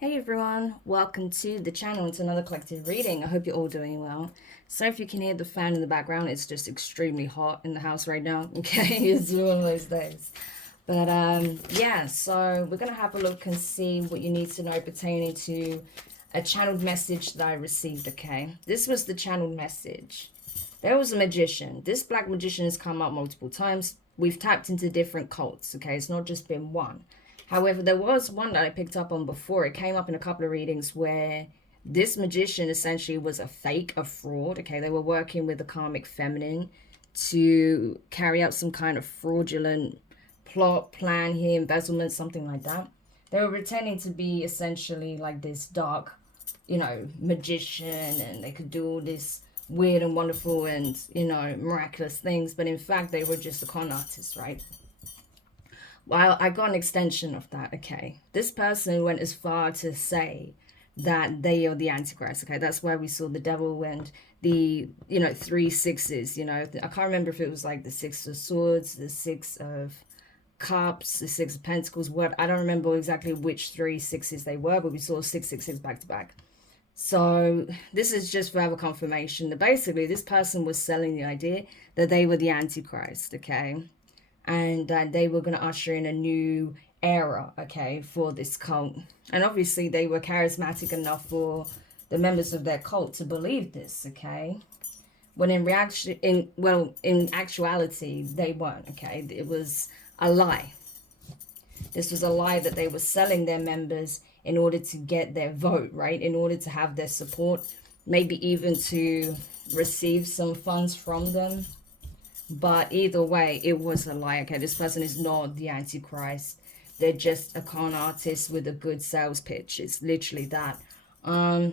Hey everyone, welcome to the channel. It's another collective reading. I hope you're all doing well. So if you can hear the fan in the background, it's just extremely hot in the house right now. Okay, it's one of those days. But yeah, so we're gonna have a look and see what you need to know pertaining to a channeled message that I received. Okay, this was the channeled message. There was a magician. This black magician has come up multiple times. We've tapped into different cults. Okay, it's not just been one. However, there was one that I picked up on before. It came up in a couple of readings where this magician essentially was a fake, a fraud. Okay, they were working with the karmic feminine to carry out some kind of fraudulent plot, plan here, embezzlement, something like that. They were pretending to be essentially like this dark, magician, and they could do all this weird and wonderful and, miraculous things. But in fact, they were just a con artist, right? Well, I got an extension of that. Okay, this person went as far to say that they are the antichrist. Okay, that's where we saw the devil and the 3 6s. I can't remember if it was like the 6 of swords, the 6 of cups, the 6 of pentacles. What, I don't remember exactly which 3 6s they were, but we saw 6 6 6 back to back. So this is just further confirmation that basically this person was selling the idea that they were the antichrist. Okay, and that they were going to usher in a new era, okay, for this cult. And obviously they were charismatic enough for the members of their cult to believe this, okay, when in actuality they weren't. Okay, it was a lie. This was a lie that they were selling their members in order to get their vote, right, in order to have their support, maybe even to receive some funds from them. But either way, it was a lie. Okay, this person is not the Antichrist. They're just a con artist with a good sales pitch. It's literally that. I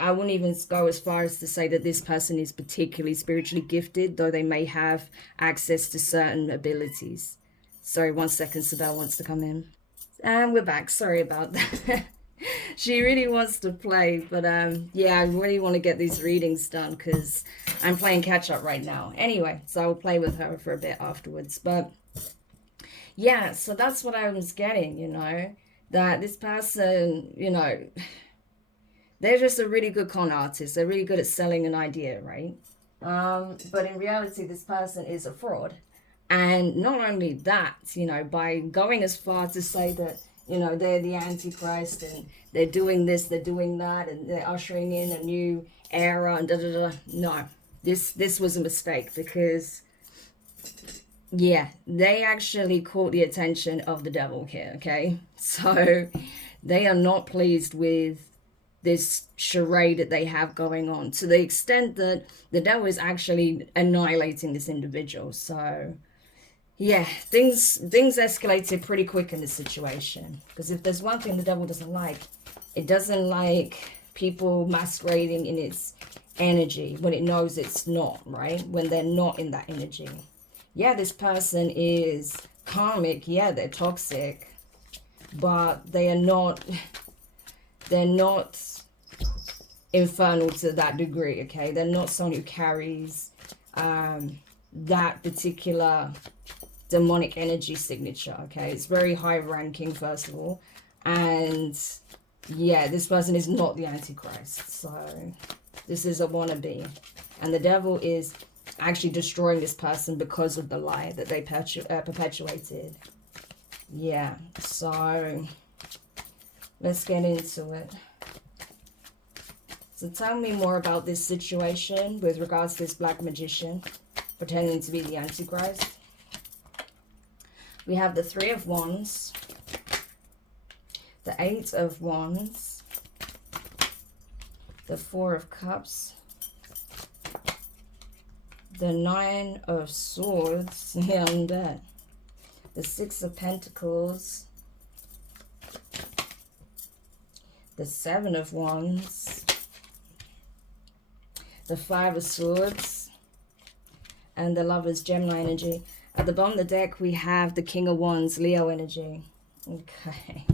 wouldn't even go as far as to say that this person is particularly spiritually gifted, though they may have access to certain abilities. Sorry, 1 second, Sibel wants to come in. And we're back. Sorry about that. She really wants to play, but yeah, I really want to get these readings done because I'm playing catch up right now. Anyway, so I'll play with her for a bit afterwards. But yeah, so that's what I was getting, that this person, they're just a really good con artist. They're really good at selling an idea, right? But in reality, this person is a fraud. And not only that, by going as far to say that, they're the Antichrist and they're doing this, they're doing that, and they're ushering in a new era and da-da-da. No, this was a mistake because, yeah, they actually caught the attention of the devil here, okay? So they are not pleased with this charade that they have going on to the extent that the devil is actually annihilating this individual. So yeah, things escalated pretty quick in this situation. Because if there's one thing the devil doesn't like, it doesn't like people masquerading in its energy when it knows it's not, right? When they're not in that energy. Yeah, this person is karmic. Yeah, they're toxic. But they're not infernal to that degree, okay? They're not someone who carries that particular demonic energy signature. Okay, it's very high ranking, first of all, and yeah, this person is not the Antichrist. So this is a wannabe, and the devil is actually destroying this person because of the lie that they perpetuated. Yeah, so let's get into it. So tell me more about this situation with regards to this black magician pretending to be the Antichrist. We have the 3 of Wands, the 8 of Wands, the 4 of Cups, the 9 of Swords, yeah, I'm dead, the 6 of Pentacles, the 7 of Wands, the 5 of Swords, and the Lover's Gemini energy. At the bottom of the deck, we have the King of Wands, Leo energy. Okay.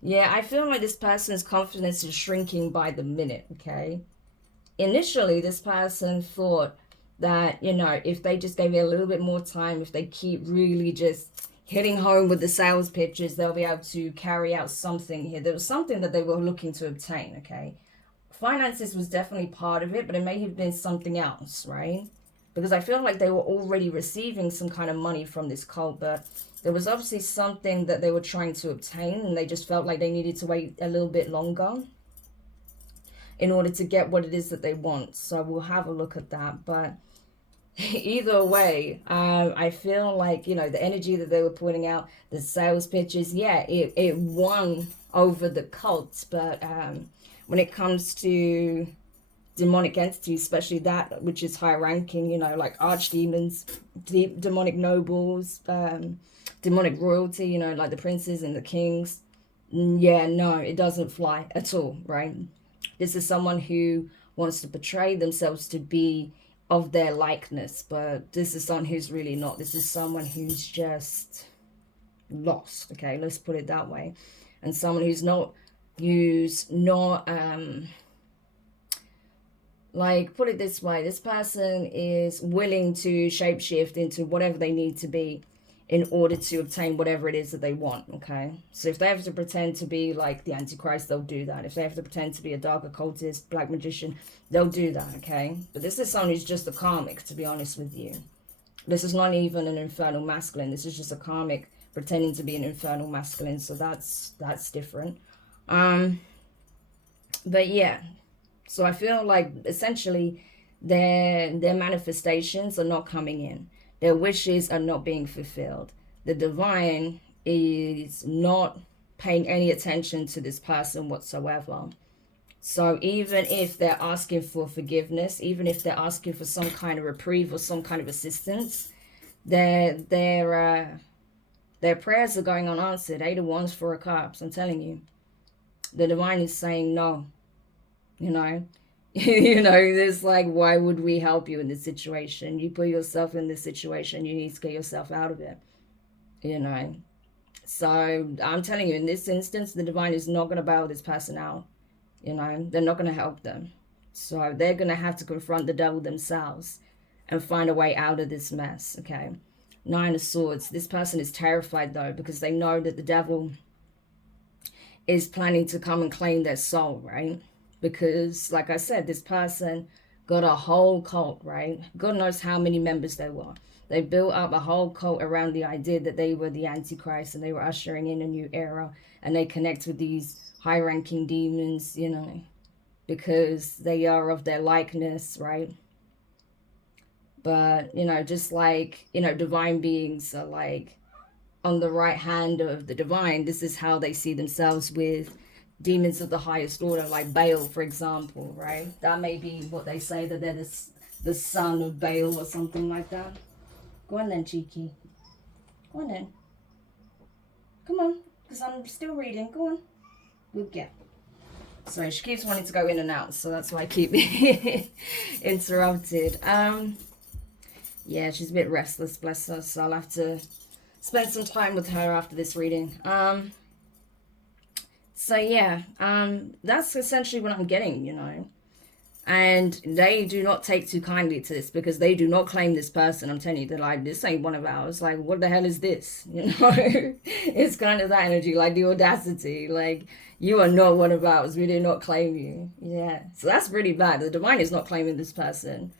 Yeah, I feel like this person's confidence is shrinking by the minute, okay? Initially, this person thought that, if they just gave it a little bit more time, if they keep really just, hitting home with the sales pitches, they'll be able to carry out something here. There was something that they were looking to obtain, okay? Finances was definitely part of it, but it may have been something else, right? Because I feel like they were already receiving some kind of money from this cult, but there was obviously something that they were trying to obtain, and they just felt like they needed to wait a little bit longer in order to get what it is that they want. So we'll have a look at that. But either way, I feel like, you know, the energy that they were putting out, the sales pitches, yeah, it won over the cults. But when it comes to demonic entities, especially that which is high ranking, you know, like archdemons, demonic nobles, demonic royalty, you know, like the princes and the kings, yeah, no, it doesn't fly at all, right? This is someone who wants to portray themselves to be of their likeness, but this is someone who's really not. This is someone who's just lost, okay, let's put it that way. And someone who's not like, put it this way, this person is willing to shapeshift into whatever they need to be in order to obtain whatever it is that they want, okay? So if they have to pretend to be like the Antichrist, they'll do that. If they have to pretend to be a dark occultist, black magician, they'll do that, okay? But this is someone who's just a karmic, to be honest with you. This is not even an infernal masculine. This is just a karmic pretending to be an infernal masculine, so that's different. But yeah, so I feel like essentially their manifestations are not coming in. Their wishes are not being fulfilled. The divine is not paying any attention to this person whatsoever. So even if they're asking for forgiveness, even if they're asking for some kind of reprieve or some kind of assistance, their prayers are going unanswered. 8 of Wands, 4 of Cups. I'm telling you, the divine is saying no. You know. You know, it's like, why would we help you in this situation? You put yourself in this situation, you need to get yourself out of it, you know. So I'm telling you, in this instance, the divine is not going to bail this person out, you know. They're not going to help them. So they're going to have to confront the devil themselves and find a way out of this mess, okay. 9 of Swords. This person is terrified, though, because they know that the devil is planning to come and claim their soul, right? Because, like I said, this person got a whole cult, right? God knows how many members there were. They built up a whole cult around the idea that they were the Antichrist and they were ushering in a new era. And they connect with these high-ranking demons, you know, because they are of their likeness, right? But, you know, just like, you know, divine beings are like on the right hand of the divine. This is how they see themselves with demons of the highest order, like Baal, for example, right? That may be what they say, that they're the son of Baal or something like that. Go on then, cheeky. Go on then. Come on, because I'm still reading. Go on. Good girl. Sorry, she keeps wanting to go in and out, so that's why I keep interrupted. Yeah, she's a bit restless, bless her, so I'll have to spend some time with her after this reading. So yeah, that's essentially what I'm getting, you know. And they do not take too kindly to this, because they do not claim this person. I'm telling you, they're like, this ain't one of ours. Like, what the hell is this? You know, it's kind of that energy, like the audacity. Like, you are not one of ours. We do not claim you. Yeah, so that's really bad. The divine is not claiming this person.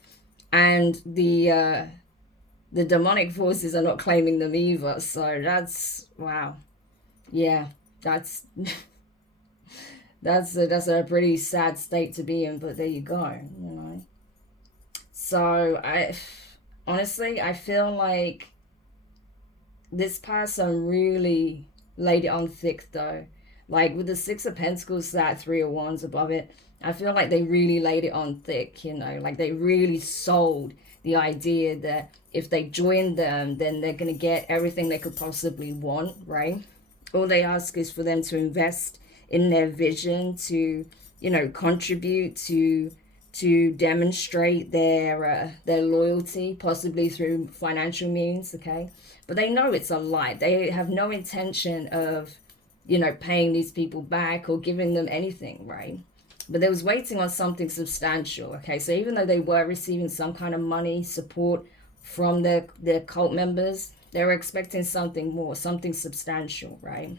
And the demonic forces are not claiming them either. So that's, wow. Yeah, that's... That's a pretty sad state to be in, but there you go, you know. So honestly, I feel like this person really laid it on thick, though. Like with the 6 of Pentacles, that 3 of Wands above it, I feel like they really laid it on thick, you know. Like they really sold the idea that if they join them, then they're going to get everything they could possibly want, right? All they ask is for them to invest in their vision, to, you know, contribute, to demonstrate their loyalty, possibly through financial means, okay? But they know it's a lie. They have no intention of, you know, paying these people back or giving them anything, right? But they was waiting on something substantial, okay? So even though they were receiving some kind of money support from their cult members, They were expecting something more, something substantial, right?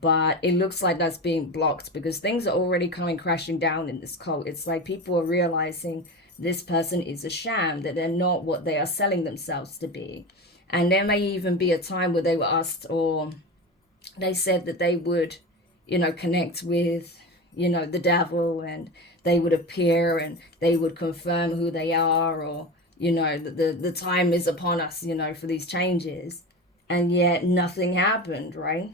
But it looks like that's being blocked because things are already coming crashing down in this cult. It's like people are realizing this person is a sham, that they're not what they are selling themselves to be. And there may even be a time where they were asked, or they said that they would, you know, connect with, you know, the devil, and they would appear and they would confirm who they are, or, you know, the time is upon us, you know, for these changes. And yet nothing happened, right?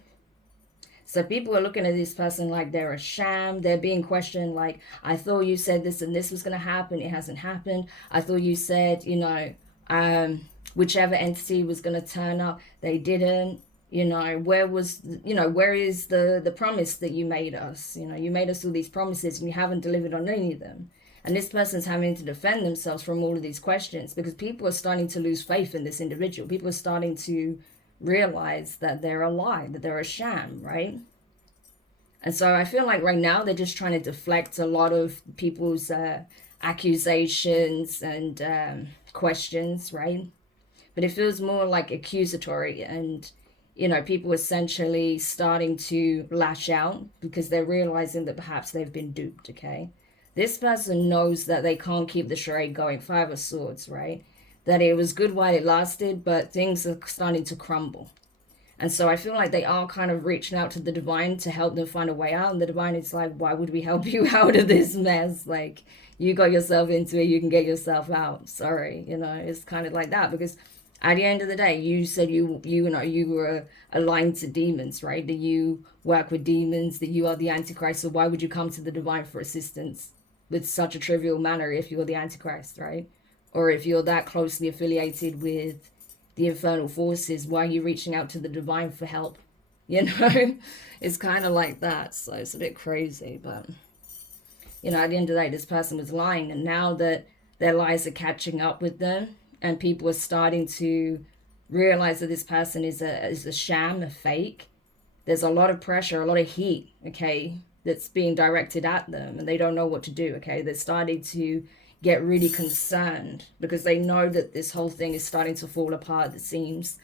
So people are looking at this person like they're a sham. They're being questioned like, I thought you said this and this was going to happen. It hasn't happened. I thought you said, you know, whichever entity was going to turn up. They didn't. You know, where was, you know, where is the promise that you made us? You know, you made us all these promises and you haven't delivered on any of them. And this person's having to defend themselves from all of these questions because people are starting to lose faith in this individual. People are starting to realize that they're a lie, that they're a sham, right? And so I feel like right now they're just trying to deflect a lot of people's accusations and questions, right? But it feels more like accusatory, and you know, people essentially starting to lash out because they're realizing that perhaps they've been duped. Okay, this person knows that they can't keep the charade going. Five of Swords, right? That it was good while it lasted, but things are starting to crumble. And so I feel like they are kind of reaching out to the divine to help them find a way out. And the divine is like, why would we help you out of this mess? Like, you got yourself into it, you can get yourself out. Sorry, you know, it's kind of like that. Because at the end of the day, you said you know, you were aligned to demons, right? That you work with demons, that you are the Antichrist. So why would you come to the divine for assistance with such a trivial manner if you're the Antichrist, right? Or if you're that closely affiliated with the infernal forces, why are you reaching out to the divine for help? You know, it's kind of like that. So it's a bit crazy. But, you know, at the end of the day, this person was lying. And now that their lies are catching up with them and people are starting to realize that this person is a sham, a fake, there's a lot of pressure, a lot of heat, okay, that's being directed at them. And they don't know what to do, okay? They're starting to get really concerned because they know that this whole thing is starting to fall apart, it seems.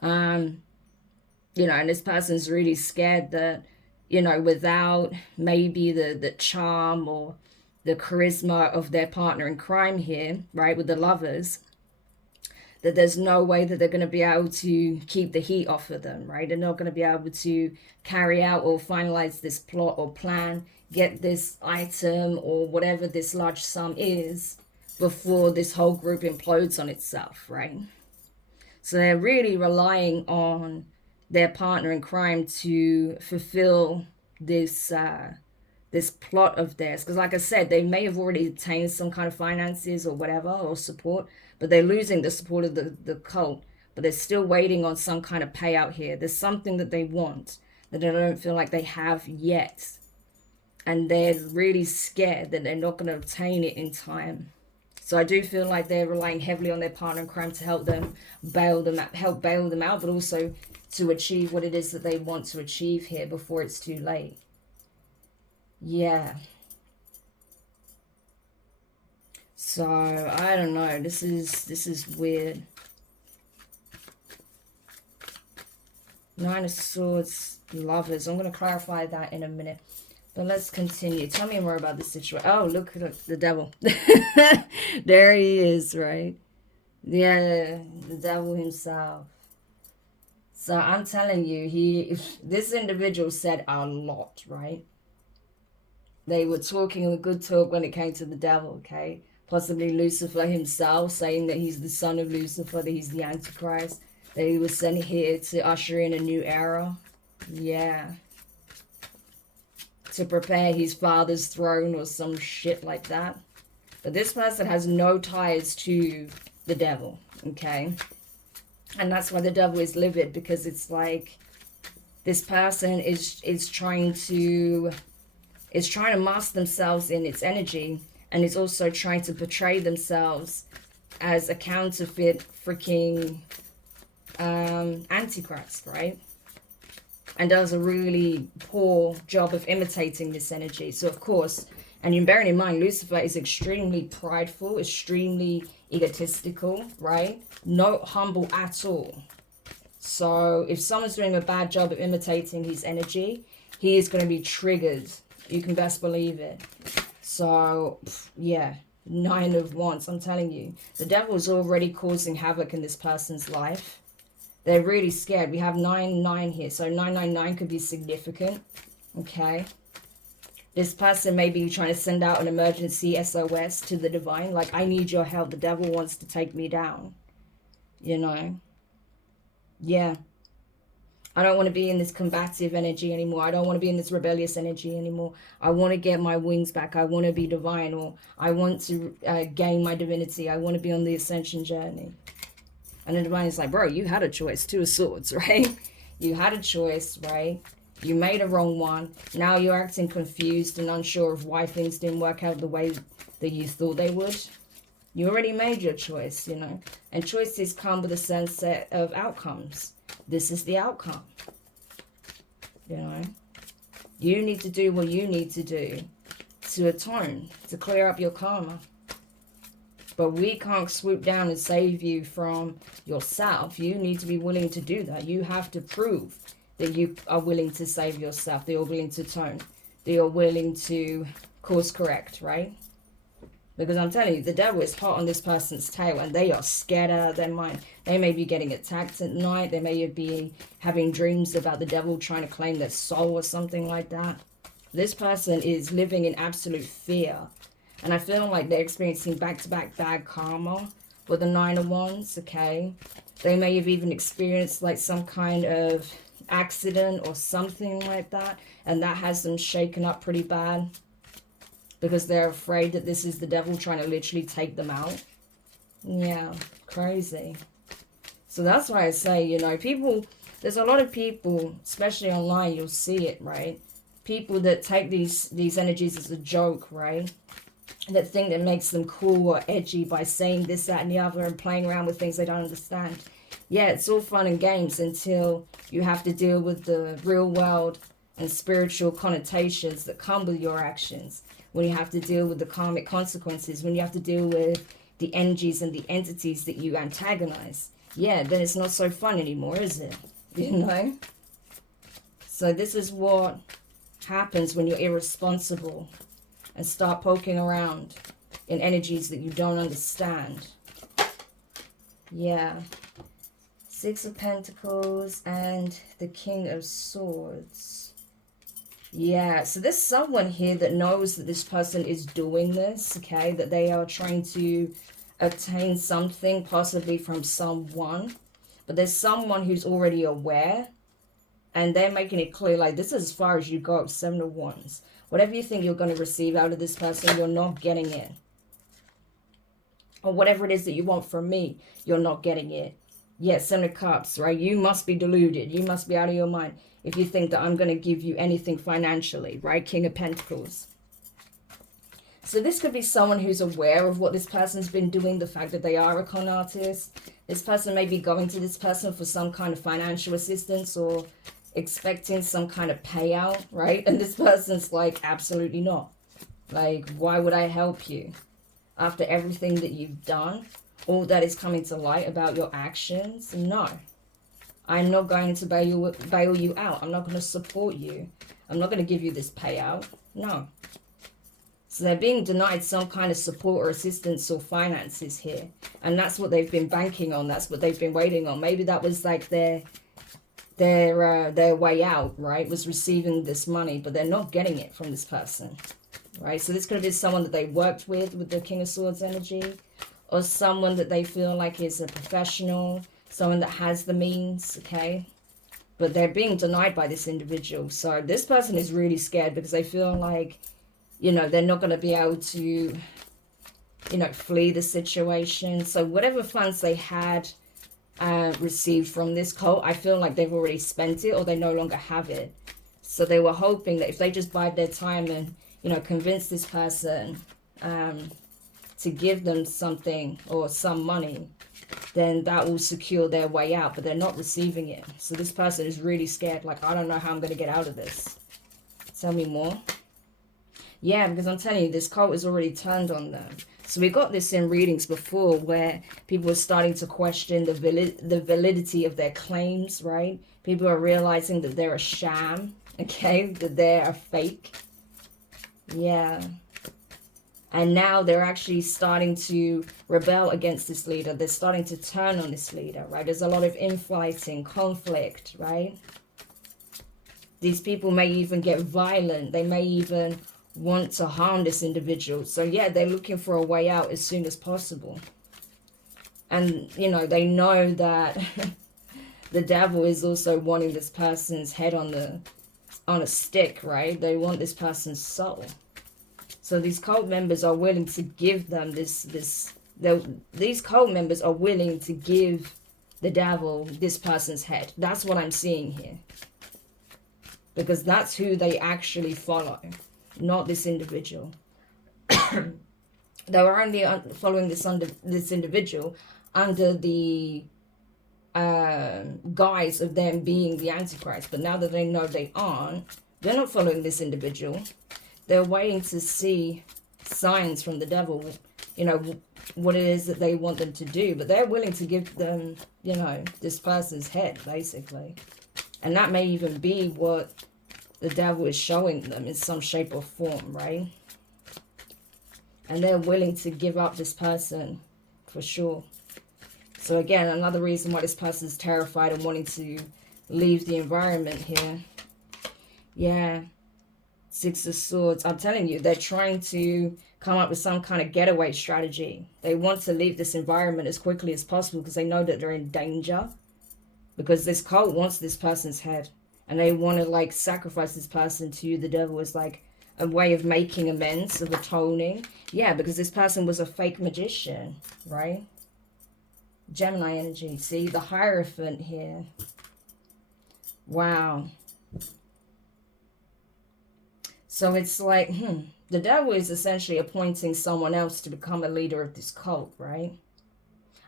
You know, and this person's really scared that, you know, without maybe the charm or the charisma of their partner in crime here, right, with the lovers, that there's no way that they're going to be able to keep the heat off of them, right? They're not going to be able to carry out or finalize this plot or plan, get this item or whatever this large sum is before this whole group implodes on itself, right? So they're really relying on their partner in crime to fulfill this this plot of theirs, because like I said, they may have already obtained some kind of finances or whatever, or support, but they're losing the support of the cult, but they're still waiting on some kind of payout here. There's something that they want that they don't feel like they have yet, and they're really scared that they're not going to obtain it in time. So I do feel like they're relying heavily on their partner in crime to help them help bail them out, but also to achieve what it is that they want to achieve here before it's too late. Yeah. So I don't know. This is weird. Nine of Swords, Lovers. I'm going to clarify that in a minute. But let's continue. Tell me more about the situation. Oh, look, the devil. There he is, right? Yeah, the devil himself. So I'm telling you, this individual said a lot, right? They were talking a good talk when it came to the devil, okay? Possibly Lucifer himself, saying that he's the son of Lucifer, that he's the Antichrist, that he was sent here to usher in a new era. Yeah. To prepare his father's throne or some shit like that. But this person has no ties to the devil, okay? And that's why the devil is livid, because it's like this person is trying to mask themselves in its energy, and is also trying to portray themselves as a counterfeit freaking Antichrist, right? And does a really poor job of imitating this energy. So of course, and you're bearing in mind, Lucifer is extremely prideful, extremely egotistical, right? Not humble at all. So if someone's doing a bad job of imitating his energy, he is going to be triggered. You can best believe it. So, yeah, 9 of Wands, I'm telling you. The devil is already causing havoc in this person's life. They're really scared. We have 9-9 here. So 999 could be significant. Okay. This person may be trying to send out an emergency SOS to the divine. Like, I need your help. The devil wants to take me down. You know. Yeah. I don't want to be in this combative energy anymore. I don't want to be in this rebellious energy anymore. I want to get my wings back. I want to be divine, or I want to gain my divinity. I want to be on the ascension journey. And the divine is like, bro, you had a choice. 2 of Swords, right? You had a choice, right? You made a wrong one. Now you're acting confused and unsure of why things didn't work out the way that you thought they would. You already made your choice, you know. And choices come with a sense of outcomes. This is the outcome. You know. You need to do what you need to do to atone, to clear up your karma. But we can't swoop down and save you from yourself. You need to be willing to do that. You have to prove that you are willing to save yourself, that you're willing to atone, that you're willing to course correct, right? Because I'm telling you, the devil is hot on this person's tail and they are scared out of their mind. They may be getting attacked at night. They may be having dreams about the devil trying to claim their soul or something like that. This person is living in absolute fear. And I feel like they're experiencing back-to-back bad karma with the 9 of Wands, okay? They may have even experienced like some kind of accident or something like that. And that has them shaken up pretty bad. Because they're afraid that this is the devil trying to literally take them out. Yeah, crazy. So that's why I say, you know, people, there's a lot of people, especially online, you'll see it, right? People that take these energies as a joke, right? That think that makes them cool or edgy by saying this, that, and the other and playing around with things they don't understand. Yeah, it's all fun and games until you have to deal with the real world and spiritual connotations that come with your actions. When you have to deal with the karmic consequences, when you have to deal with the energies and the entities that you antagonize. Yeah, then it's not so fun anymore, is it? You know? So this is what happens when you're irresponsible and start poking around in energies that you don't understand. Yeah. 6 of Pentacles and the King of Swords. Yeah, so there's someone here that knows that this person is doing this, okay? That they are trying to obtain something, possibly from someone. But there's someone who's already aware. And they're making it clear, like, this is as far as you go, 7 of Wands. Whatever you think you're going to receive out of this person, you're not getting it. Or whatever it is that you want from me, you're not getting it. Yeah, 7 of Cups, right? You must be deluded. You must be out of your mind if you think that I'm going to give you anything financially, right? King of Pentacles. So this could be someone who's aware of what this person's been doing, the fact that they are a con artist. This person may be going to this person for some kind of financial assistance or expecting some kind of payout, right? And this person's like, absolutely not. Like, why would I help you? After everything that you've done, all that is coming to light about your actions, no. I'm not going to bail you out. I'm not going to support you. I'm not going to give you this payout. No. So they're being denied some kind of support or assistance or finances here. And that's what they've been banking on. That's what they've been waiting on. Maybe that was like their way out, right? Was receiving this money, but they're not getting it from this person, right? So this could have been someone that they worked with the King of Swords energy, or someone that they feel like is a professional, someone that has the means, okay? But they're being denied by this individual. So this person is really scared because they feel like, you know, they're not going to be able to, you know, flee the situation. So whatever funds they had received from this cult, I feel like they've already spent it or they no longer have it. So they were hoping that if they just bide their time and, you know, convince this person to give them something or some money, then that will secure their way out, but they're not receiving it. So this person is really scared, like, I don't know how I'm going to get out of this. Tell me more. Yeah, because I'm telling you, this cult is already turned on them. So we got this in readings before where people were starting to question the validity of their claims, right? People are realizing that they're a sham, okay? That they're a fake. Yeah. And now they're actually starting to rebel against this leader. They're starting to turn on this leader, right? There's a lot of infighting, conflict, right? These people may even get violent. They may even want to harm this individual. So yeah, they're looking for a way out as soon as possible. And, you know, they know that the devil is also wanting this person's head on a stick, right? They want this person's soul. So these cult members are willing to give them these cult members are willing to give the devil this person's head. That's what I'm seeing here. Because that's who they actually follow, not this individual. They were only following this individual under the guise of them being the Antichrist. But now that they know they aren't, they're not following this individual. They're waiting to see signs from the devil, you know, what it is that they want them to do. But they're willing to give them, you know, this person's head, basically. And that may even be what the devil is showing them in some shape or form, right? And they're willing to give up this person, for sure. So again, another reason why this person is terrified and wanting to leave the environment here. Yeah. Six of Swords. I'm telling you, they're trying to come up with some kind of getaway strategy. They want to leave this environment as quickly as possible because they know that they're in danger. Because this cult wants this person's head. And they want to, like, sacrifice this person to the devil as, like, a way of making amends, of atoning. Yeah, because this person was a fake magician, right? Gemini energy. See, the Hierophant here. Wow. So it's like, the devil is essentially appointing someone else to become a leader of this cult, right?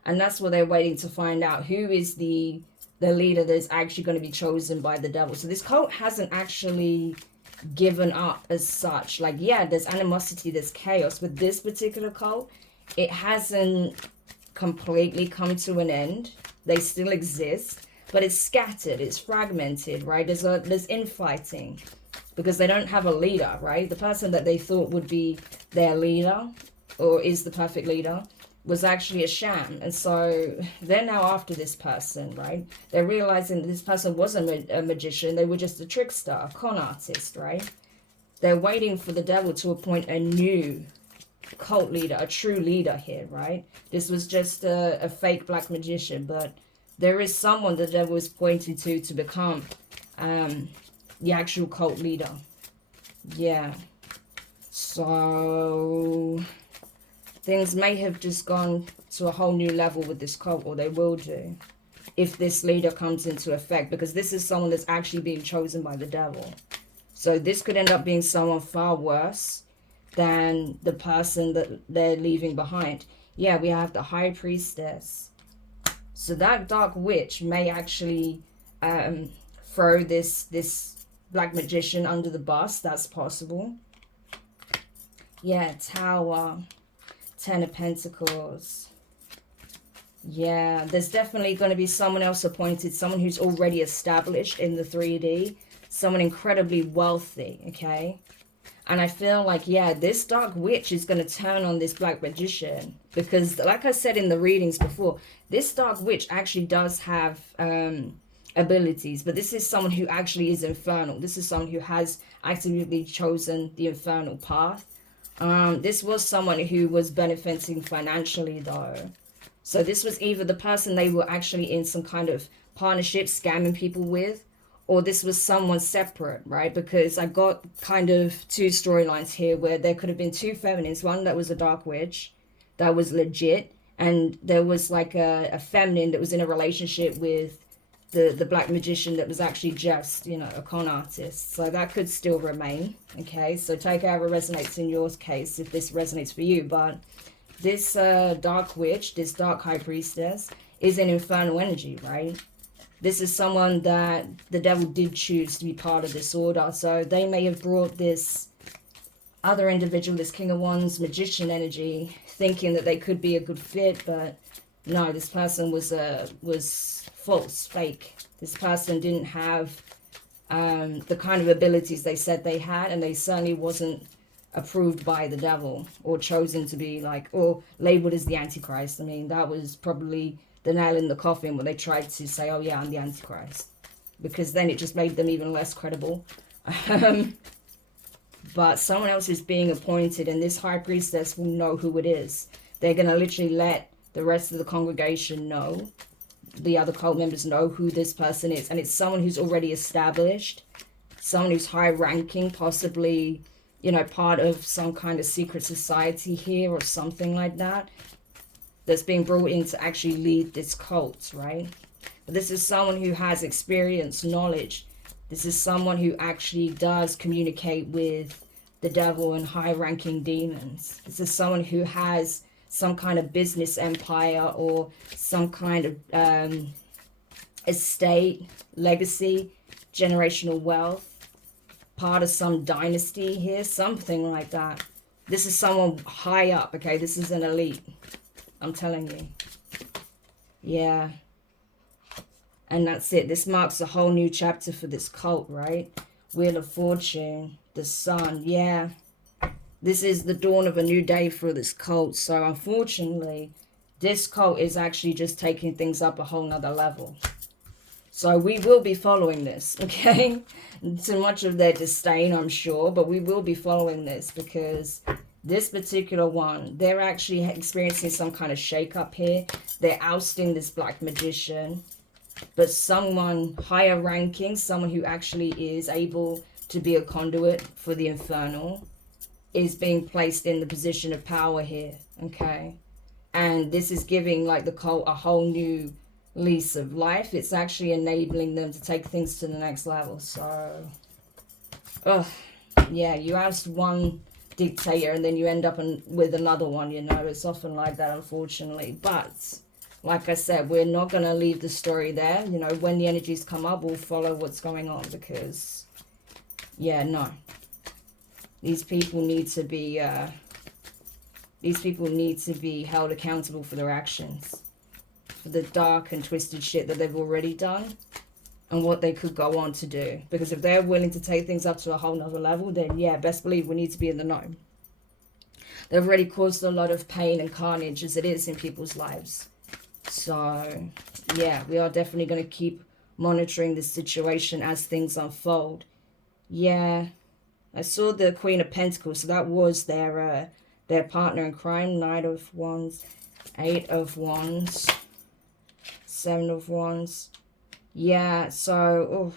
And that's what they're waiting to find out. Who is the leader that's actually going to be chosen by the devil? So this cult hasn't actually given up as such. Like, yeah, there's animosity, there's chaos. With this particular cult, it hasn't completely come to an end. They still exist, but it's scattered, it's fragmented, right? There's infighting because they don't have a leader, right? The person that they thought would be their leader or is the perfect leader was actually a sham. And so they're now after this person, right? They're realizing that this person wasn't a magician. They were just a trickster, a con artist, right? They're waiting for the devil to appoint a new cult leader, a true leader here, right? This was just a fake black magician, but there is someone the devil is pointing to become the actual cult leader. Yeah. So things may have just gone to a whole new level with this cult, or they will do, if this leader comes into effect, because this is someone that's actually being chosen by the devil. So this could end up being someone far worse than the person that they're leaving behind. Yeah, we have the High Priestess. So that Dark Witch may actually throw this black magician under the bus. That's possible. Yeah, Tower. 10 of Pentacles. Yeah, there's definitely going to be someone else appointed, someone who's already established in the 3D, someone incredibly wealthy, okay? And I feel like, yeah, this Dark Witch is going to turn on this black magician because, like I said in the readings before, this Dark Witch actually does have abilities, but this is someone who actually is infernal. This is someone who has actively chosen the infernal path. This was someone who was benefiting financially, though. So this was either the person they were actually in some kind of partnership scamming people with, or this was someone separate, right? Because I got kind of two storylines here where there could have been two feminines. One that was a dark witch that was legit, and there was like a feminine that was in a relationship with the black magician that was actually just, you know, a con artist. So that could still remain, okay? So take however resonates in your case if this resonates for you. But this dark witch, this dark high priestess, is an infernal energy, right? This is someone that the devil did choose to be part of this order. So they may have brought this other individual, this King of Wands, Magician energy, thinking that they could be a good fit, but no, this person was false, fake. This person didn't have the kind of abilities they said they had, and they certainly wasn't approved by the devil or chosen to be like, or labeled as the Antichrist. I mean, that was probably the nail in the coffin when they tried to say, oh yeah, I'm the Antichrist, because then it just made them even less credible. But someone else is being appointed, and this high priestess will know who it is. They're going to literally let the rest of the congregation know, the other cult members know who this person is. And it's someone who's already established, someone who's high ranking, possibly, you know, part of some kind of secret society here or something like that, that's being brought in to actually lead this cult, right? But this is someone who has experience, knowledge. This is someone who actually does communicate with the devil and high-ranking demons. This is someone who has some kind of business empire or some kind of estate, legacy, generational wealth, part of some dynasty here, something like that. This is someone high up, okay? This is an elite, I'm telling you. Yeah. And that's it. This marks a whole new chapter for this cult, right? Wheel of Fortune, the Sun, yeah. This is the dawn of a new day for this cult. So unfortunately, this cult is actually just taking things up a whole nother level. So we will be following this, okay? To much of their disdain, I'm sure, but we will be following this because this particular one, they're actually experiencing some kind of shake-up here. They're ousting this black magician. But someone higher ranking, someone who actually is able to be a conduit for the infernal, is being placed in the position of power here, okay? And this is giving like the cult a whole new lease of life. It's actually enabling them to take things to the next level. So, yeah, you oust one dictator and then you end up with another one, you know. It's often like that, unfortunately. But like I said, we're not going to leave the story there. You know, when the energies come up, we'll follow what's going on because, yeah, no. These people need to be held accountable for their actions, for the dark and twisted shit that they've already done and what they could go on to do. Because if they're willing to take things up to a whole nother level, then yeah, best believe we need to be in the know. They've already caused a lot of pain and carnage as it is in people's lives. So, yeah, we are definitely going to keep monitoring this situation as things unfold. Yeah, I saw the Queen of Pentacles, so that was their partner in crime. Knight of Wands, 8 of Wands, 7 of Wands. Yeah, so,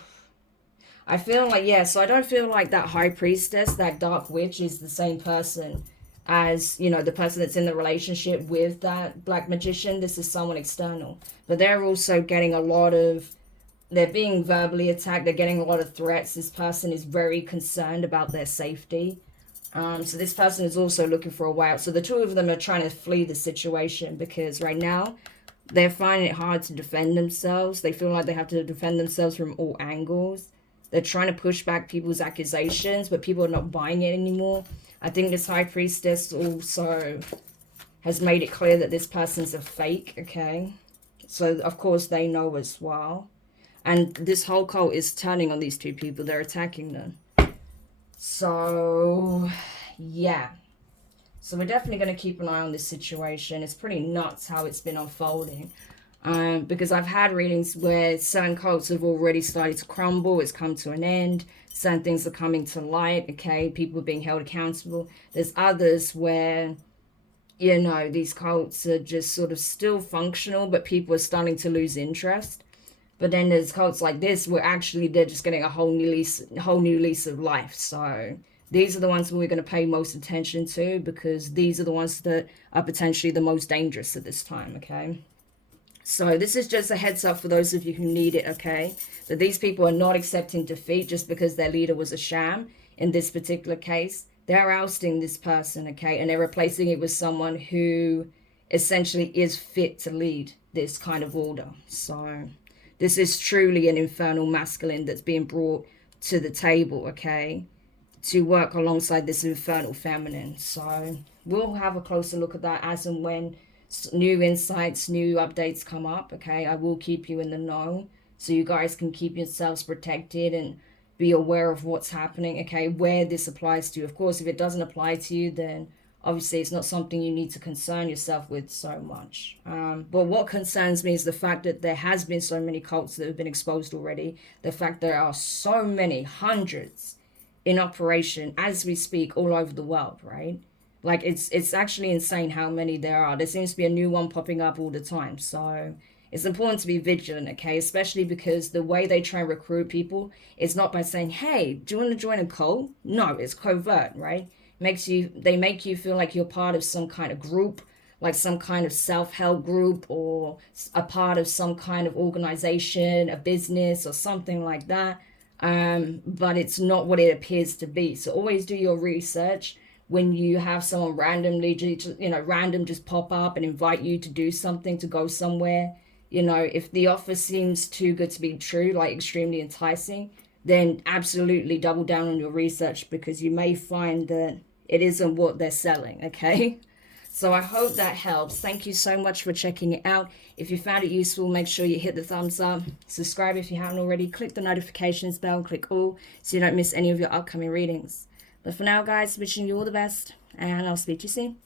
I feel like, yeah, so I don't feel like that High Priestess, that Dark Witch, is the same person as, you know, the person that's in the relationship with that Black Magician. This is someone external. But they're also getting a lot of, they're being verbally attacked. They're getting a lot of threats. This person is very concerned about their safety. So this person is also looking for a way out. So the two of them are trying to flee the situation because right now they're finding it hard to defend themselves. They feel like they have to defend themselves from all angles. They're trying to push back people's accusations, but people are not buying it anymore. I think this High Priestess also has made it clear that this person's a fake, okay? So, of course, they know as well. And this whole cult is turning on these two people. They're attacking them. So, yeah. So we're definitely going to keep an eye on this situation. It's pretty nuts how it's been unfolding. Because I've had readings where certain cults have already started to crumble. It's come to an end. Certain things are coming to light, okay? People are being held accountable. There's others where, you know, these cults are just sort of still functional, but people are starting to lose interest. But then there's cults like this where actually they're just getting a whole new lease of life. So these are the ones we're going to pay most attention to because these are the ones that are potentially the most dangerous at this time, okay? So this is just a heads up for those of you who need it, okay? That these people are not accepting defeat just because their leader was a sham. In this particular case, they're ousting this person, okay? And they're replacing it with someone who essentially is fit to lead this kind of order. So this is truly an infernal masculine that's being brought to the table, okay? to work alongside this infernal feminine. So we'll have a closer look at that as and when new insights, new updates come up. Okay, I will keep you in the know so you guys can keep yourselves protected and be aware of what's happening. Okay, where this applies to you. Of course, if it doesn't apply to you, then obviously it's not something you need to concern yourself with so much. But what concerns me is the fact that there has been so many cults that have been exposed already. The fact there are so many, hundreds in operation as we speak all over the world, right? Like it's actually insane how many there are. There seems to be a new one popping up all the time. So it's important to be vigilant, okay? Especially because the way they try and recruit people is not by saying, hey, do you want to join a cult? No, it's covert, right? They make you feel like you're part of some kind of group, like some kind of self-help group, or a part of some kind of organization, a business or something like that. But it's not what it appears to be. So always do your research when you have someone randomly, random just pop up and invite you to do something, to go somewhere. If the offer seems too good to be true, like extremely enticing, then absolutely double down on your research, because you may find that it isn't what they're selling, okay? So I hope that helps. Thank you so much for checking it out. If you found it useful, make sure you hit the thumbs up. Subscribe if you haven't already. Click the notifications bell, click all, so you don't miss any of your upcoming readings. But for now, guys, wishing you all the best, and I'll speak to you soon.